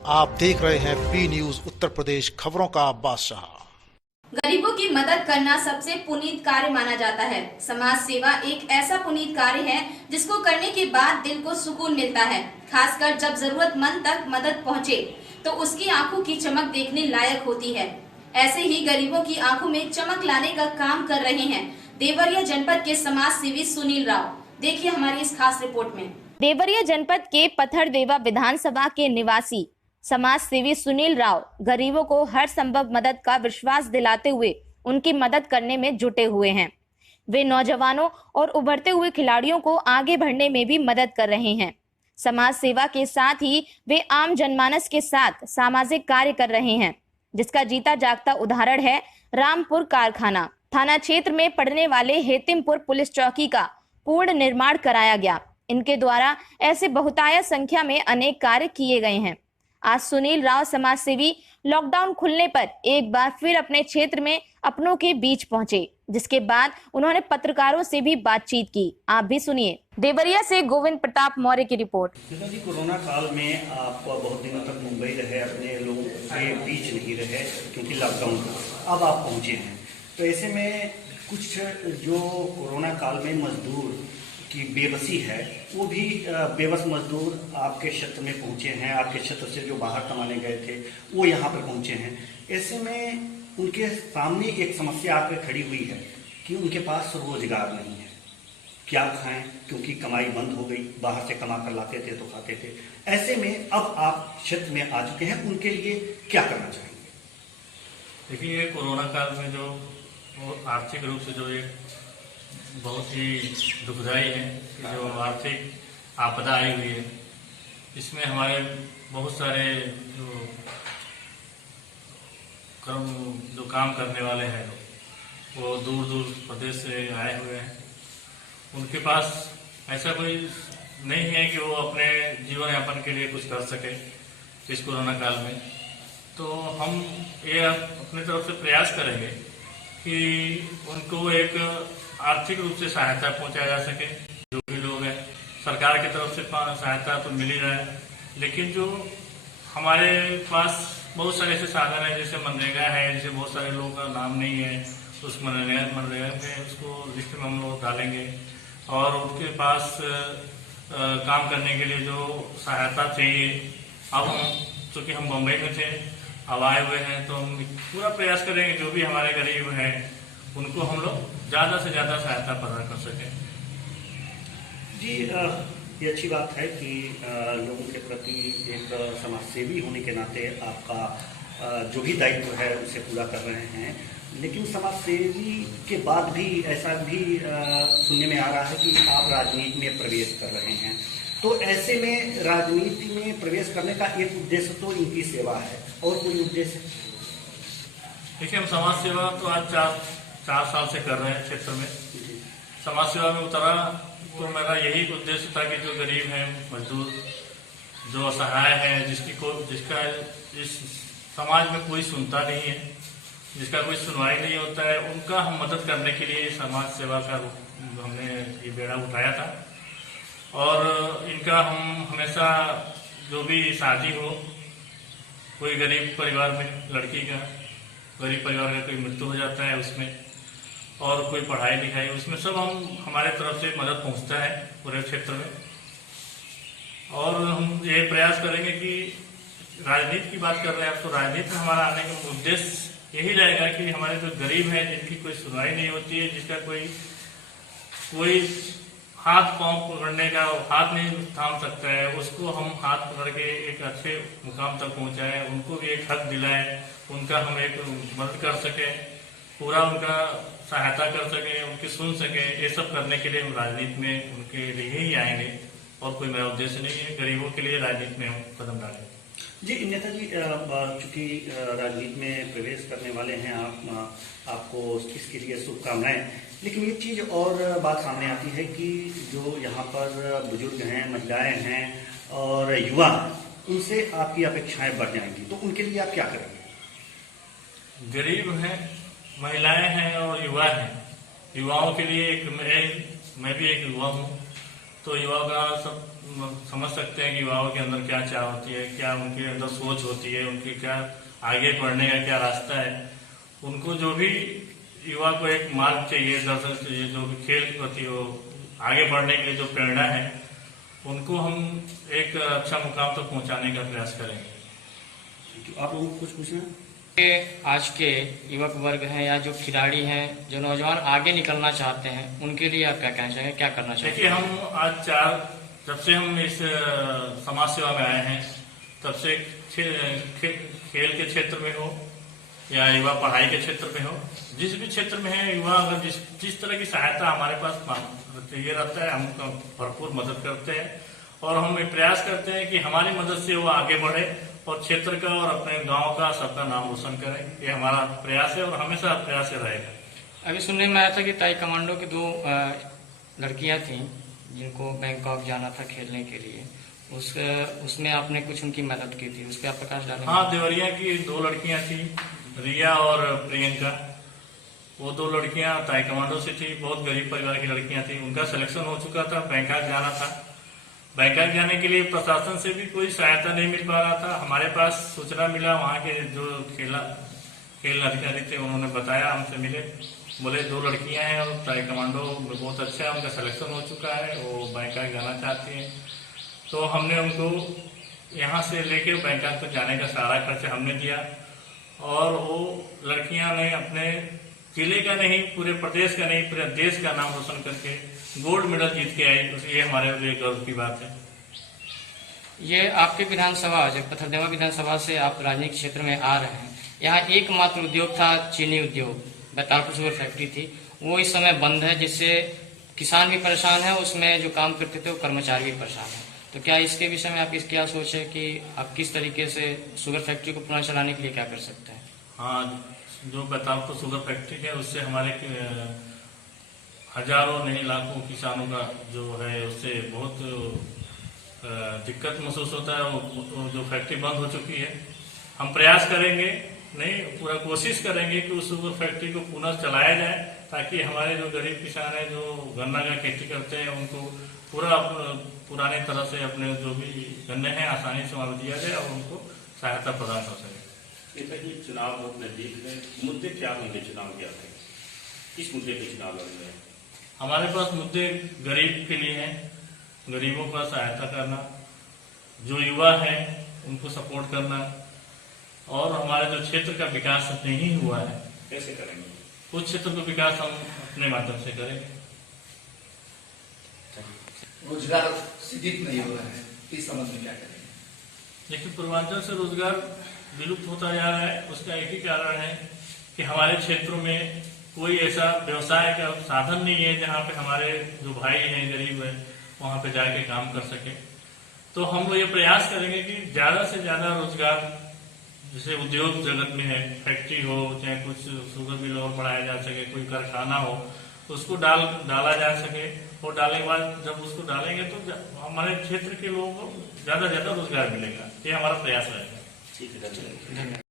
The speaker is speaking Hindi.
आप देख रहे हैं पी न्यूज उत्तर प्रदेश, खबरों का बादशाह। गरीबों की मदद करना सबसे पुनीत कार्य माना जाता है। समाज सेवा एक ऐसा पुनीत कार्य है जिसको करने के बाद दिल को सुकून मिलता है। खासकर जब जरूरतमंद तक मदद पहुंचे तो उसकी आंखों की चमक देखने लायक होती है। ऐसे ही गरीबों की आंखों में चमक लाने का काम कर रहे हैं देवरिया जनपद के समाज सेवी सुनील राव। देखिए हमारी इस खास रिपोर्ट में। देवरिया जनपद के पत्थरदेवा विधानसभा के निवासी समाज सेवी सुनील राव गरीबों को हर संभव मदद का विश्वास दिलाते हुए उनकी मदद करने में जुटे हुए हैं। वे नौजवानों और उभरते हुए खिलाड़ियों को आगे बढ़ने में भी मदद कर रहे हैं। समाज सेवा के साथ ही वे आम जनमानस के साथ सामाजिक कार्य कर रहे हैं, जिसका जीता जागता उदाहरण है रामपुर कारखाना थाना क्षेत्र में पड़ने वाले हेतिमपुर पुलिस चौकी का पूर्ण निर्माण कराया गया। इनके द्वारा ऐसे बहुतायत संख्या में अनेक कार्य किए गए हैं। आज सुनील राव समाज सेवी लॉकडाउन खुलने पर एक बार फिर अपने क्षेत्र में अपनों के बीच पहुंचे, जिसके बाद उन्होंने पत्रकारों से भी बातचीत की। आप भी सुनिए। देवरिया से गोविंद प्रताप मौर्य की रिपोर्ट। जी, कोरोना काल में आप बहुत दिनों तक मुंबई रहे, अपने लोगों के बीच नहीं रहे क्योंकि लॉकडाउन था। अब आप पहुंचे हैं, तो ऐसे में कुछ जो कोरोना काल में मजदूर की बेबसी है, वो भी बेबस मजदूर आपके क्षेत्र में पहुंचे हैं। आपके क्षेत्र से जो बाहर कमाने गए थे वो यहाँ पर पहुंचे हैं। ऐसे में उनके सामने एक समस्या आकर खड़ी हुई है कि उनके पास रोजगार नहीं है। क्या खाएं, क्योंकि कमाई बंद हो गई। बाहर से कमा कर लाते थे तो खाते थे। ऐसे में अब आप क्षेत्र में आ चुके हैं, उनके लिए क्या करना चाहेंगे? देखिए, कोरोना काल में जो आर्थिक रूप से जो एक बहुत ही दुखदायी है कि जो आर्थिक आपदा आई हुई है, इसमें हमारे बहुत सारे जो काम करने वाले हैं वो दूर दूर प्रदेश से आए हुए हैं। उनके पास ऐसा कोई नहीं है कि वो अपने जीवन यापन के लिए कुछ कर सके इस कोरोना काल में। तो हम ये अपनी तरफ से प्रयास करेंगे कि उनको एक आर्थिक रूप से सहायता पहुंचाया जा सके। जो भी लोग हैं, सरकार की तरफ से सहायता तो मिल ही रहा है, लेकिन जो हमारे पास बहुत सारे ऐसे साधन हैं, जैसे मनरेगा है, जैसे बहुत सारे लोगों का नाम नहीं है, उस मनरेगा में उसको लिस्ट में हम लोग डालेंगे और उनके पास काम करने के लिए जो सहायता चाहिए। अब हम चूँकि हम मुंबई में थे, अब आए हुए हैं, तो हम पूरा प्रयास करेंगे जो भी हमारे गरीब हैं उनको हम लोग ज़्यादा से ज़्यादा सहायता प्रदान कर सकें। जी, ये अच्छी बात है कि लोगों के प्रति एक समाजसेवी होने के नाते आपका जो भी दायित्व है उसे पूरा कर रहे हैं। लेकिन समाजसेवी के बाद भी ऐसा भी सुनने में आ रहा है कि आप राजनीति में प्रवेश कर रहे हैं। तो ऐसे में राजनीति में प्रवेश करने का एक उद्देश्य तो इनकी सेवा है, और कोई उद्देश्य? देखिए, हम समाज सेवा तो आज चार साल से कर रहे हैं क्षेत्र में। समाज सेवा में उतरा तो मेरा यही उद्देश्य था कि जो गरीब हैं, मजदूर, जो असहाय हैं, जिसका इस समाज में कोई सुनता नहीं है, जिसका कोई सुनवाई नहीं होता है, उनका हम मदद करने के लिए समाज सेवा का हमने ये बेड़ा उठाया था। और इनका हम हमेशा जो भी शादी हो, कोई गरीब परिवार में लड़की का, गरीब परिवार का कोई मृत्यु हो जाता है उसमें, और कोई पढ़ाई लिखाई, उसमें सब हमारे तरफ से मदद पहुंचता है पूरे क्षेत्र में। और हम ये प्रयास करेंगे कि राजनीति की बात कर रहे हैं आप, तो राजनीति में हमारा आने का उद्देश्य यही रहेगा कि हमारे जो गरीब हैं, जिनकी कोई सुनवाई नहीं होती है, जिसका कोई हाथ पांव पकड़ने का हाथ नहीं थाम सकता है, उसको हम हाथ पकड़ के एक अच्छे मुकाम तक पहुंचाएं, उनको भी एक हक दिलाएं, उनका हम एक मदद कर सके, पूरा उनका सहायता कर सके, उनकी सुन सके। ये सब करने के लिए हम राजनीति में उनके लिए ही आएंगे, और कोई मेरा उद्देश्य नहीं है। गरीबों के लिए राजनीति में हम कदम डालेंगे। जी नेताजी, चूंकि राजनीति में प्रवेश करने वाले हैं आप, आपको इसके लिए शुभकामनाएं। लेकिन एक चीज़ और बात सामने आती है कि जो यहाँ पर बुजुर्ग हैं, महिलाएं हैं और युवा, उनसे आपकी अपेक्षाएं बढ़ जाएंगी, तो उनके लिए आप क्या करेंगे? गरीब हैं, महिलाएं हैं और युवा हैं। युवाओं के लिए मैं भी एक युवा हूँ, तो युवा का सब समझ सकते हैं कि युवाओं के अंदर क्या चाह होती है, क्या उनके अंदर सोच होती है, उनकी क्या आगे बढ़ने का क्या रास्ता है। उनको जो भी युवा को एक मार्ग चाहिए, दर्शन चाहिए, जो भी खेल के प्रति वो आगे बढ़ने के लिए जो प्रेरणा है, उनको हम एक अच्छा मुकाम तक पहुंचाने का प्रयास करेंगे। आप लोगों को कुछ पूछना है? आज के युवक वर्ग हैं या जो खिलाड़ी हैं, जो नौजवान आगे निकलना चाहते हैं, उनके लिए आप क्या कहना चाहेंगे, क्या करना चाहेंगे? देखिए, हम आज जब से हम इस समाज सेवा में आए हैं, तब से खेल के क्षेत्र में हो या युवा पढ़ाई के क्षेत्र में हो, जिस भी क्षेत्र में है युवा, अगर जिस तरह की सहायता हमारे पास ये रहता है, हम भरपूर मदद करते हैं और हम ये प्रयास करते हैं कि हमारी मदद से वो आगे बढ़े और क्षेत्र का और अपने गांव का सबका नाम रोशन करें। ये हमारा प्रयास है और हमेशा प्रयास रहेगा। अभी सुनने में आया था कि ताई कमांडो की 2 लड़कियां थीं जिनको बैंकॉक जाना था खेलने के लिए, उसमें आपने कुछ उनकी मदद की थी, उस पर आप प्रकाश डालेंगे? हाँ, देवरिया की 2 लड़कियां थी, रिया और प्रियंका। वो 2 लड़कियां ताई कमांडो से थी, बहुत गरीब परिवार की लड़कियां थी। उनका सिलेक्शन हो चुका था, बैंकॉक जाना था। बैंकॉक जाने के लिए प्रशासन से भी कोई सहायता नहीं मिल पा रहा था। हमारे पास सूचना मिला, वहाँ के जो खेल अधिकारी थे उन्होंने बताया, हमसे मिले, बोले 2 लड़कियां हैं और ताई कमांडो बहुत अच्छा है, उनका सिलेक्शन हो चुका है, वो बैंकॉक जाना चाहती हैं। तो हमने उनको यहाँ से लेके बैंकॉक तक जाने का सारा खर्चा हमने दिया और वो लड़कियां ने अपने जिले का नहीं, पूरे प्रदेश का नहीं, पूरे देश का नाम रोशन करके गोल्ड मेडल जीत के आई। ये हमारे लिए गर्व की बात है। ये आपके विधानसभा, जब पथरदेवा विधानसभा से आप राजनीतिक क्षेत्र में आ रहे हैं, यहाँ एकमात्र उद्योग था चीनी उद्योग, बैतालपुर शुगर फैक्ट्री थी, वो इस समय बंद है, जिससे किसान भी परेशान है, उसमें जो काम करते थे वो कर्मचारी भी परेशान है। तो क्या इसके विषय में आप क्या सोच है कि आप किस तरीके से शुगर फैक्ट्री को पुनः चलाने के लिए क्या कर सकते हैं? हाँ, जो बैतालपुर शुगर फैक्ट्री है उससे हमारे हजारों नहीं लाखों किसानों का जो है उससे बहुत दिक्कत महसूस होता है। वो जो फैक्ट्री बंद हो चुकी है, हम प्रयास करेंगे, नहीं पूरा कोशिश करेंगे कि उस शुगर फैक्ट्री को पुनः चलाया जाए, ताकि हमारे जो गरीब किसान हैं जो गन्ना का खेती करते हैं उनको पूरा पुरानी तरह से अपने जो भी गन्ने हैं आसानी से वहाँ दिया जाए और उनको सहायता प्रदान हो सके। चुनाव बहुत नजदीक है, मुद्दे क्या होंगे चुनाव के आते? किस मुद्दे पे चुनाव लड़ रहे हैं? हमारे पास मुद्दे गरीब के लिए हैं, गरीबों का सहायता करना, जो युवा है उनको सपोर्ट करना और हमारे जो क्षेत्र का विकास नहीं हुआ है, कैसे करेंगे उस क्षेत्र का विकास हम अपने माध्यम से करेंगे। रोजगार सृजित नहीं हो रहा है, इस संबंध में क्या करेंगे? देखिए, पूर्वांचल से रोजगार विलुप्त होता जा रहा है। उसका एक ही कारण है कि हमारे क्षेत्रों में कोई ऐसा व्यवसाय का साधन नहीं है जहाँ पे हमारे जो भाई हैं गरीब है वहाँ पे जाके काम कर सके। तो हम लोग ये प्रयास करेंगे कि ज्यादा से ज्यादा रोजगार, जैसे उद्योग जगत में है, फैक्ट्री हो चाहे कुछ शुगर मिल और बढ़ाया जा सके, कोई कारखाना हो, उसको डाला जा सके। और डालने के बाद जब उसको डालेंगे तो हमारे क्षेत्र के लोगों को ज्यादा से ज्यादा रोजगार मिलेगा। ये हमारा प्रयास रहेगा। ठीक है, धन्यवाद।